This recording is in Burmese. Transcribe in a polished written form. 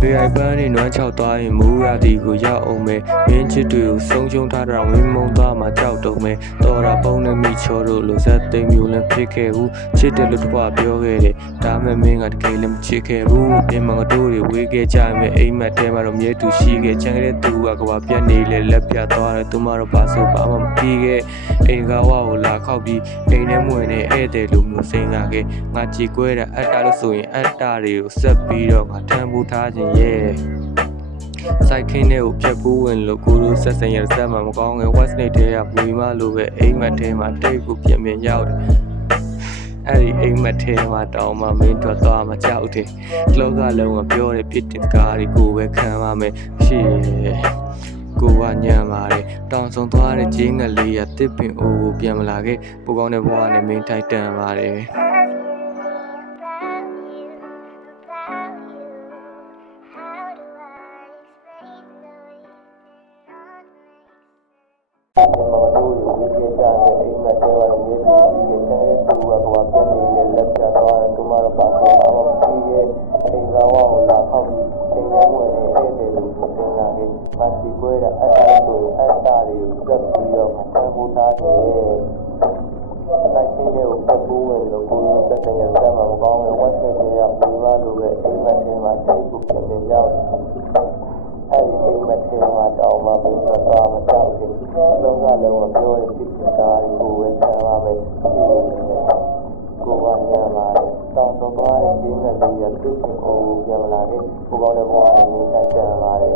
တွေအိုက်ပန်းနေနွမ်းချောက်သွားရင်မူရာတီကိုရောက်အောင်မယ်မင်းချစ်တွေကိုဆုံးရှုံးထားတာဝင်းမုံသွားမှကြောက်တုံမယ်တော်တာပုံနဲ့မိချောတို့လိုဇက်သိမ်းမျိုးလည်းဖြစ်ခဲ့ဘူးချစ်တယ်လို့တစ်ခွပြောခဲ့တယ်ဒါမဲ့မင်းကတကယ်လည်းမချစ်ခဲ့ဘူးပြင်မကတို့တွေဝေးခဲ့ကြမယ်အိမ်မက်ထဲမှာတော့မြဲတူရှိခဲ့ချန်ခဲ့တဲ့သူကဘာပြတ်နေလဲလက်ပြသွားတယ်သူမတော့ဘာဆိုဘာမှမပြီးခဲ့အိမ်ကဝါကိုလာခောက်ပြီးအိမ်ထဲမဝင်နေဧည့်သည်လိုမျိုးစိန်လာခဲ့ငါကြည်ကွဲတာအတ္တလို့ဆိုရင်အတ္တတွေကိုဆက်ပြီးတော့ငါထမ်းဖို့ထားခြင်းရဲ့စိုက်ခင်းတဲ့ကိုဖြတ်ကူးဝင်လို့ကိုလိုဆက်ဆံရစက်မှမကောင်းငယ် West Night ထဲကမွေမလိုပဲအိမ်မက်ထဲမှာတိတ်ကိုပြင်ပြင်ရောက်တယ်အဲ့ဒီအိမ်မက်ထဲမှာတောင်းမှမင်းထွက်သွားမှကြောက်တယ်လောကလုံးကပြောတယ်ဖြစ်တဲ့ကားတွေကိုပဲခံရမယ်ဖြစ်ကိုကညံပါတယ်တောင်ဆုံးသွားတဲ့ဂျင်းငယ်လေးကတစ်ပင်အိုးကိုပြန်မလာခဲ့ပိုကောင်းတဲ့ဘဝနဲ့မင်းထိုက်တန်ပါတယ်မမတို့ဝေးခဲ့ကြတဲ့အိမ်မက်ထဲမှာမြေတူရှိခဲ့ချန်တဲ့သူကဘာပြတ်နေလဲလက်ပြသွားတယ်သူမတော့ပါဆိုတော့ပြီးခဲ့အိမ်ကဝါကိုလာခောက်ပြီးအိမ်ထဲဝင်နေဧည့်သည်လူစင်လာခဲ့မချီကွဲတဲ့အတ္တဆိုရင်အတ္တတွေကိုစက်ပြီးတော့ဆန်းဖို့ထားတယ်လိုက်ခင်းတဲ့ကိုပတ်ဖို့ဝင်လို့ကိုယ်သက်သက်ရစမ်းမှာမကောင်းဘူးဝတ်ဆင်ကြရပူမလို့ပဲအိမ်မက်ထဲမှာတိတ်ကိုပြင်ပြင်ရောက်အဲ့ဒီအိမ်မက်ထဲမှာတောင်းမှမင်းတော့သွားမကြောက်ဘူးလောကလုံးကပြောတဲ့ဖြစ်ချင်တာကိုပဲခံရမယ်ကိုကညံပါတယ်တောင်းတော့သွားတဲ့ဂျင်းကလေးရသူ့ကိုပြန်မလာခဲ့ကိုကောင်းတဲ့ဘဝနဲ့နေထိုင်ကြပါတယ်